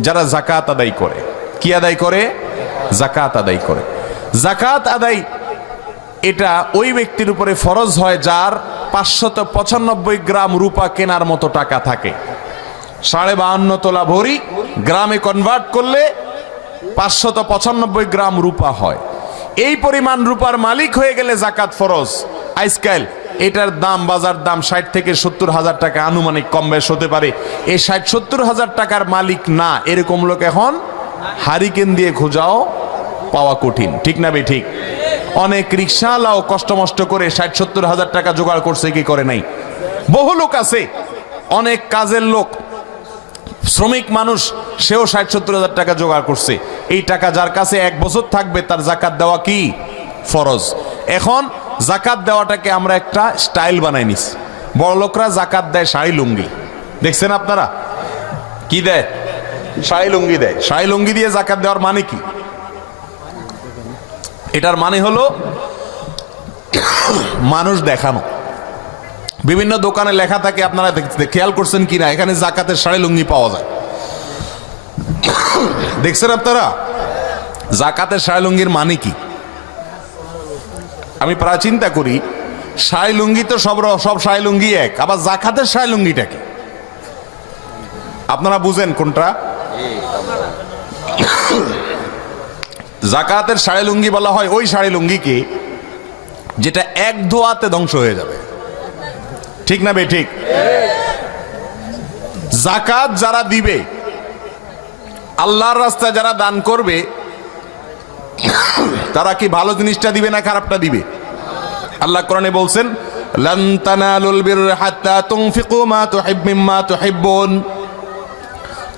যারা যাকাত আদায় করে। কি আদায় করে? যাকাত আদায় করে। যাকাত আদায়, এটা ওই ব্যক্তির উপরে ফরজ হয় যার পাঁচশত পঁচানব্বই গ্রাম রূপা কেনার মতো টাকা থাকে। সাড়ে বাহান্ন তোলা ভরি গ্রামে কনভার্ট করলে পাঁচশত পঁচানব্বই গ্রাম রূপা হয়। এই পরিমাণ রূপার মালিক হয়ে গেলে জাকাত ফরজ। আইসকাইল এটার দাম, বাজার দাম ষাট থেকে সত্তর হাজার টাকা আনুমানিক কম বেশ হতে পারে। এই ষাট সত্তর হাজার টাকার মালিক না, এরকম লোক এখন হারিকেন দিয়ে খোঁজাও পাওয়া কঠিন। ঠিক না বে, ঠিক? অনেক রিক্সাওয়ালাও কষ্ট মষ্ট করে ষাট সত্তর হাজার টাকা জোগাড় করছে, কি করে নাই? বহু লোক আছে, অনেক কাজের লোক, শ্রমিক মানুষ, সেও ষাট সত্তর হাজার টাকা জোগাড় করছে। এই টাকা যার কাছে এক বছর থাকবে, তার জাকাত দেওয়া কি? ফরজ। এখন জাকাত দেওয়াটাকে আমরা একটা স্টাইল বানাই নিস বড় লোকরা জাকাত দেয় শাড়ি লুঙ্গি। দেখছেন আপনারা? কি দেয়? শাড়ি লুঙ্গি দেয়। শাড়ি লুঙ্গি দিয়ে জাকাত দেওয়ার মানে কি? এটার মানে হলো মানুষ দেখানো। বিভিন্ন দোকানে লেখা থাকে আপনারা খেয়াল করছেন কিনা? এখানে জাকাতের শাড়ি লুঙ্গি পাওয়া যায়। দেখছেন আপনারা? জাকাতের শাড়ি লুঙ্গির মানে কি? আমি প্রায় চিন্তা করি শাড়ি লুঙ্গি তো সব সব শাড়ি লুঙ্গি এক, আবার জাকাতের শাড়ি লুঙ্গিটা কি? আপনারা বুঝেন কোনটা? জাকাতের শাড়ি লুঙ্গি বলা হয় ওই শাড়ি লুঙ্গিকে, যেটা এক ধোয়াতে ধ্বংস হয়ে যাবে। ঠিক না বে, ঠিক? জাকাত যারা দিবে, আল্লাহর রাস্তায় যারা দান করবে তারা কি ভালো জিনিসটা দিবে না খারাপটা দিবে? আল্লাহ কোরআনে বলছেন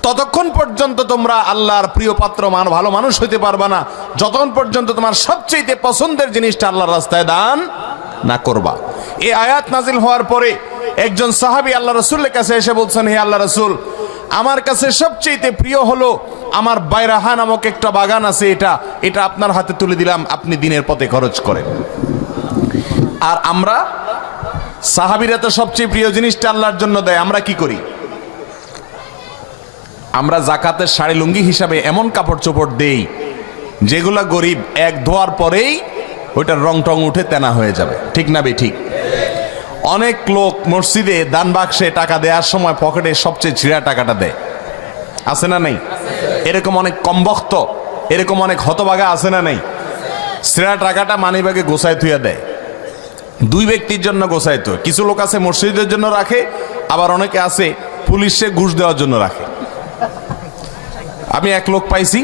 ততক্ষণ পর্যন্ত তোমরা আল্লাহর প্রিয় পাত্র, মান, ভালো মানুষ হইতে পারবা না। যতক্ষণ পর্যন্ত তোমার সবচেয়ে পছন্দের জিনিসটা আল্লাহর রাস্তায় দান না করবা। এই আয়াত নাজিল হওয়ার পরে একজন সাহাবী আল্লাহ রসুলের কাছে এসে বলছেন, হে আল্লাহ রসুল, আমার কাছে সবচেয়ে প্রিয় হলো আমার বাইরাহা নামক একটা বাগান আছে এটা এটা আপনার হাতে তুলে দিলাম, আপনি দিনের পথে খরচ করেন। আর আমরা সাহাবিরা তো সবচেয়ে প্রিয় জিনিসটা আল্লাহর জন্য দেয়, আমরা কি করি? আমরা জাকাতের শাড়ি লুঙ্গি হিসাবে এমন কাপড় চোপড় দেই, যেগুলা গরিব এক ধোয়ার পরেই ওইটার রং টং উঠে তেনা হয়ে যাবে। ঠিক না বে ঠিক? অনেক লোক মসজিদে দান বাক্সে টাকা দেওয়ার সময় পকেটে সবচেয়ে ছিঁড়া টাকাটা দেয়। আছে না নেই? এরকম অনেক কমবক্ত, এরকম অনেক হতবাগা আছে না নেই? ছিঁড়া টাকাটা মানিব্যাগে গোসায় থুইয়া দেয়। দুই ব্যক্তির জন্য গোসায় তো কিছু লোক আছে মসজিদের জন্য রাখে, আবার অনেকে আছে পুলিশে ঘুষ দেওয়ার জন্য রাখে। আমি এক লোক পাইছি,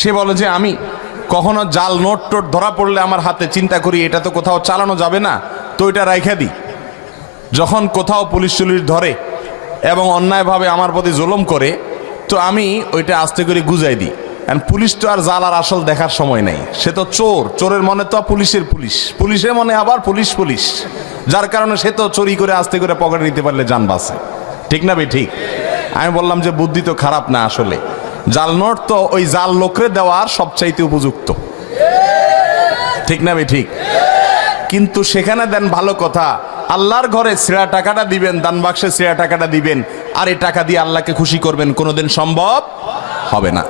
সে বলে যে, আমি কখনো জাল নোট টোট ধরা পড়লে আমার হাতে চিন্তা করি, এটা তো কোথাও চালানো যাবে না, তো এটা রাইখা দিই যখন কোথাও পুলিশ টুলিশ ধরে এবং অন্যায়ভাবে আমার প্রতি জুলুম করে তো আমি ওইটা আস্তে করে গুজাই দিই। And পুলিশ তো আর জাল আর আসল দেখার সময় নেই। সে তো চোর। চোরের মনে তো পুলিশের পুলিশ। পুলিশের মনে আবার পুলিশ পুলিশ। যার কারণে সে তো চুরি করে আস্তে করে পকেটে নিতে পারলে যান বাসে। ঠিক না বে ঠিক। আমি বললাম যে বুদ্ধি তো খারাপ না আসলে। জাল নোট তো ওই জাল লোকরে দেওয়ার সবচাইতে উপযুক্ত। ঠিক না বে ঠিক। কিন্তু সেখানে দেন ভালো কথা। আল্লাহর ঘরে শ্রেয়া টাকাটা দিবেন, দান বাক্সে শ্রেয়া টাকাটা দিবেন। আর এই টাকা দিয়ে আল্লাহকে খুশি করবেন কোনোদিন সম্ভব হবে না।